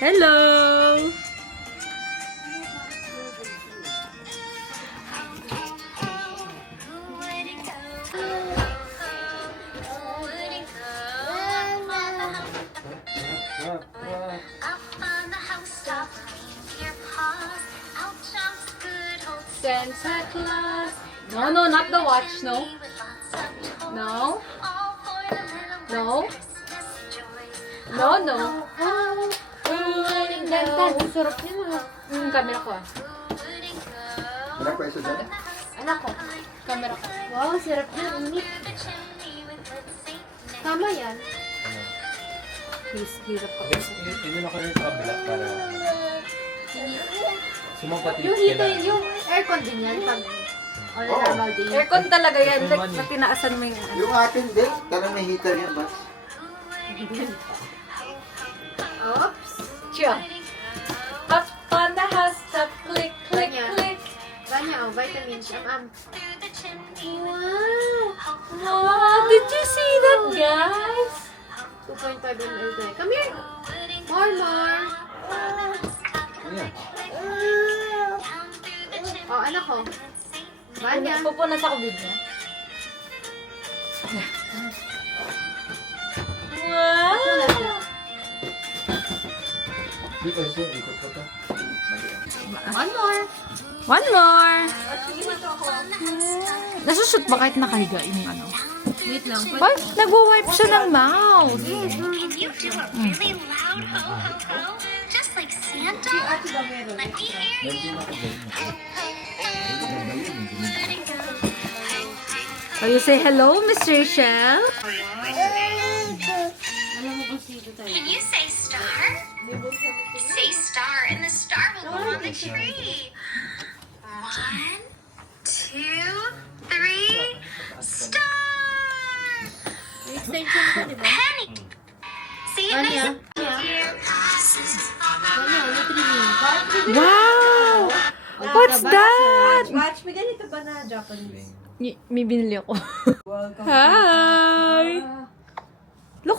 Hello! Santa Claus. No, not the watch. No. No. No. No. Sarap niya mga. Camera ko ah. Wala pa isa dyan? Anak ko. Camera ko. Wow, sarap niya. Init. Tama yan. Please, hirap ka. Yun ako rin sa kabila para sumapat Yung heater, yung aircon din yan. Pag on a Oo. normal day. Aircon talaga yan. Ito Like, naman eh. na tinaasan mo yung ano. Yung akin din, talagang may heater yan ba? Oops. Chia. Up on the house top, click, click, Ganyan. click. Kanya, oh, vitamins. Wow, did you see that, guys? 2.5 ml to eh. Come here. More. Ayan. Oh, anak ko. Vanya. Pupunan sa kubid niya. Wow! Di pa isa, ikot ko to. One more. One more! Nasusot ba kahit nakahiga yung ano? Wait lang. Ay, nagwo-wipe siya ng mouth. Can you do a really loud ho ho ho? Just like Santa? Let me hear you. So you say hello, Miss Rachel? Alam mo kung sino tayo. Can you say star? Say star, and the star will go on the tree. 1, 2, 3, star! May extension ka, di ba? Penny! See you Vanya. next year. Vanya, may trimming. Wow! What's that? Watch, may ganito ba na Japanese? May binili ako. Welcome. Hi! Look,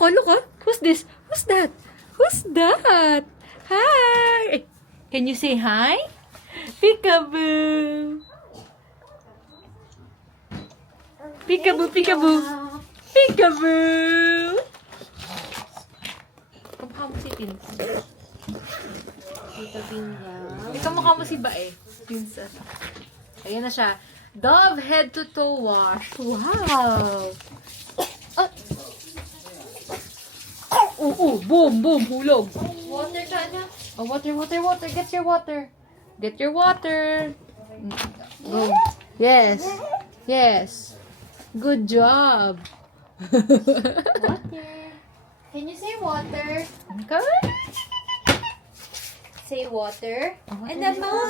who's this? Who's that? Who's that? Hi! Can you say hi? Peekaboo! Peekaboo, peekaboo! Peekaboo! Kamukha mo si Pinsa. Tita Binga. Ikaw mukha mo si Bae. Pinsa. Ayan na siya. Dove head to toe wash. Wow! Boom, hulog. Water ka na. Oh, water. Get your water. Get your water. Go. Yes. Good job. Water. Can you say water? Come on. Say water. Oh, And the mouth.